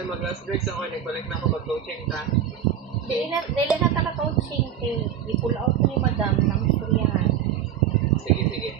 Dahil mag-last breaks ako, nag-collect na ako mag-coaching ta. Dili na taka-coaching kay i-pull out ni madam ng istoryahan. Sige, sige.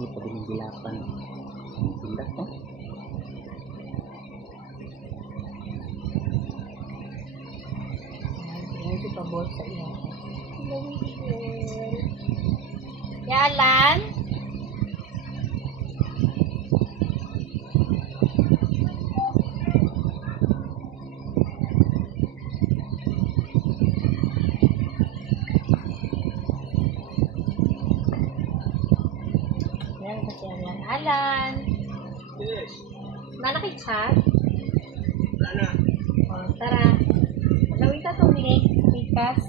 Hindi pa din bilapan. Pindak to. Hindi pa bol sa iyo. Yalan. Yan kasi yan. Alan. Yes. Manakichat? Ano? O, tara. Gawin ka itong mikas.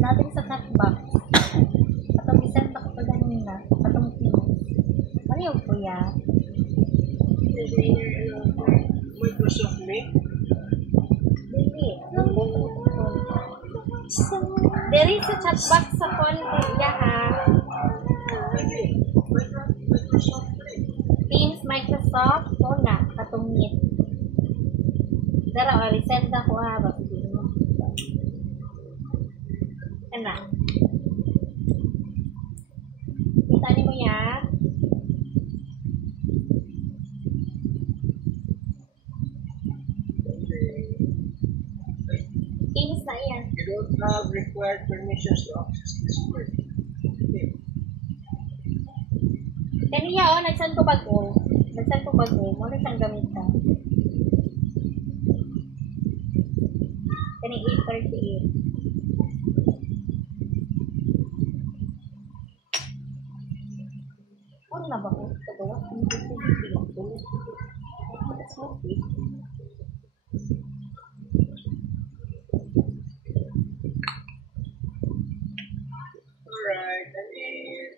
Natin sa chatbox. Atong isend ako pa lang nila. Atong team. Ano yung kuya? Microsoft Meet? Hindi. There is a chatbox sa phone kuya ha. Microsoft Meet. Teams, Microsoft, o na. Atong meet. Tara, resend ako ha. Basitin mo. Ano? Kita niyo mo yan? Teams na yan. You don't have required permissions to access this word. Okay. Kaniya o, nagsan ko bago. Nagsan ko bago. Mo na siyang gamit ka. Kani 8:38. Ano na ba ko? Tagawa? Hindi ko pinagtulog. That's okay. Alright, and then...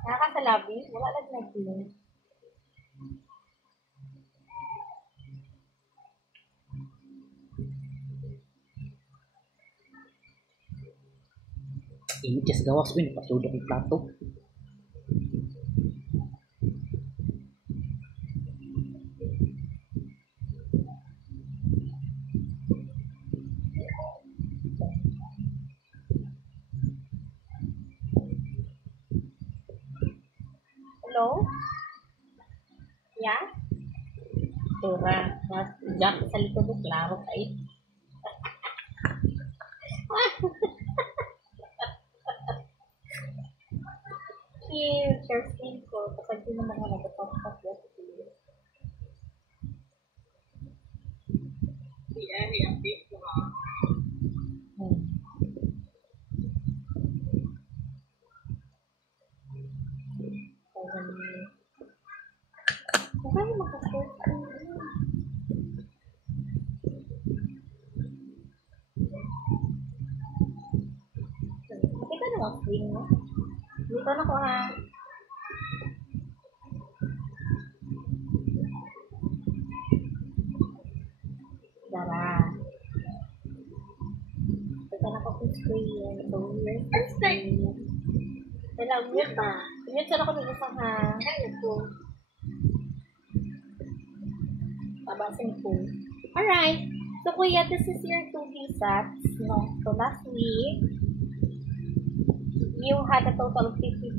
Nakaka sa lobby? Wala lang nag-team. Init siya sa gawas. Uy, napasudok yung plato. Hello? Yeah? Tura. Diyan sa likod ko, klaro kayo. Share screen ko kapag di naman ako nag-talk yan. I-update ko ha. Kaya makashare screen. Nakita na ang screen mo? Dito na ko ha. Dara. Dito na ko kung screen. So, here's the screen. Kailang mute ba? Mute na ako ng isang ha. Ito. Tabasin ko. Alright. So, kuya, this is your 2 visas. No? So, last week, you had a total of 50%.